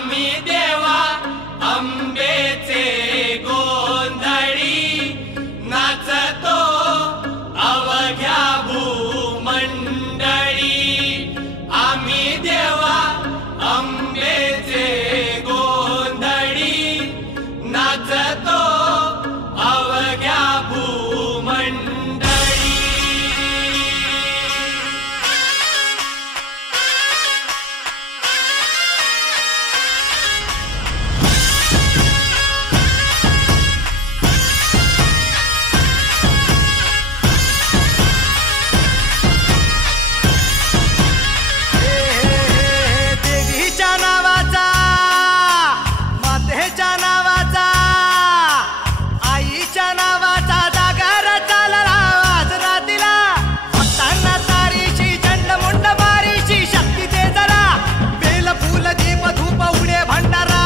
आम्ही देवा अंबेचे गोंधळी नाचतो अवघ्या भूमंडळी। आम्ही देवा अंबेचे गोंधळी नाचतो अवघ्या भूमंडळी। देवीच्या नावाचा, मातेच्या नावाचा, आईच्या नावाचा जागर चालला आज रातीला। भक्तांना तारीशी चंडमुंड मारीशी शक्तीचे जरा बेल फूल दीप धूप उडे भंडारा।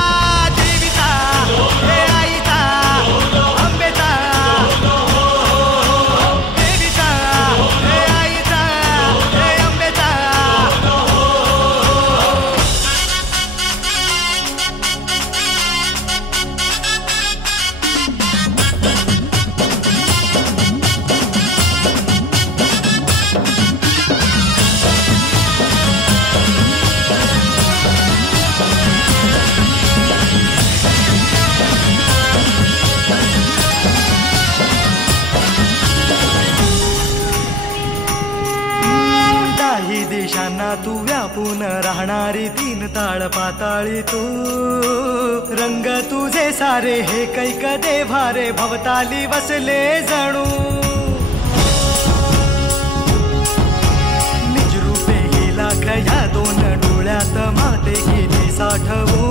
देवीचा हे आईचा अंबेचा, देवीचा हे आईचा हे अंबेचा। दाही दिशांना तू व्यापून राहणारी तीन ताळ पाताळी तू। रंग तुझे सारे हे कैक देभारे भवताली वसले जणू। निजरूपे ही लाख या दोन डोळ्यात माते केली साठवू।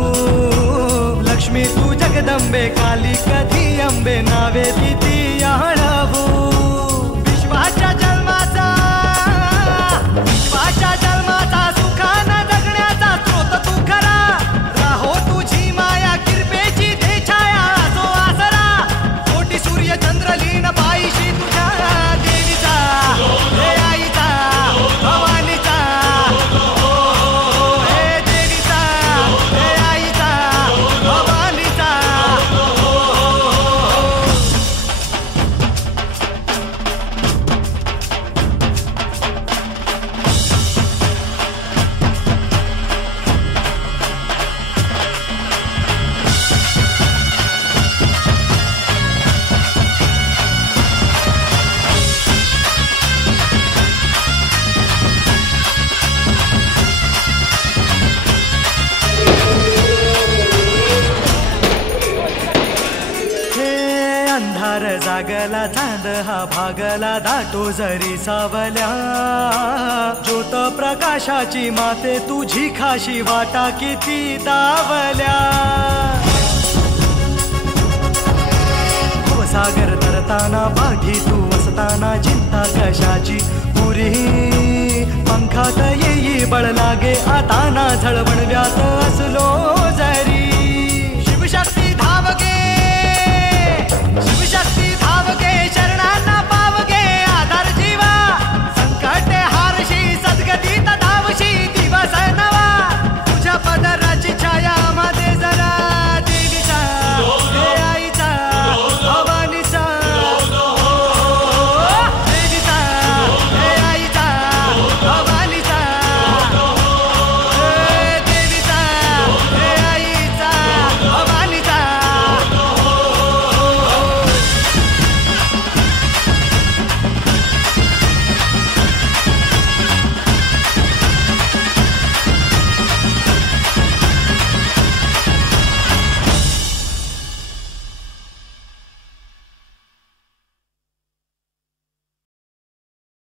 लक्ष्मी तू जगदंबे काली कधी अंबे नावे तिथी आणवू। विश्वाच्या जन्माचा, विश्वाच्या जन्माचा सुखानं जगण्याचा स्रोत तू खरा। राहो तुझी माया कृपेची दे छाया असो आसरा। कोटी सूर्य चंद्र लीन पायीशी तुझ्या। देवीचा हे आईचा भवानीचा, हे देवीचा हे आईचा भवानीचा। हे अंधार जागला चांद हा भागला दाटो जरी सावल्या। ज्योत प्रकाशाची माते तुझी खाशी वाटा किती दावल्या। सागर तरताना पाठी तू असताना चिंता कशाची पुरी। पंखात येई बळ लागे आता ना झळवण व्यात असलो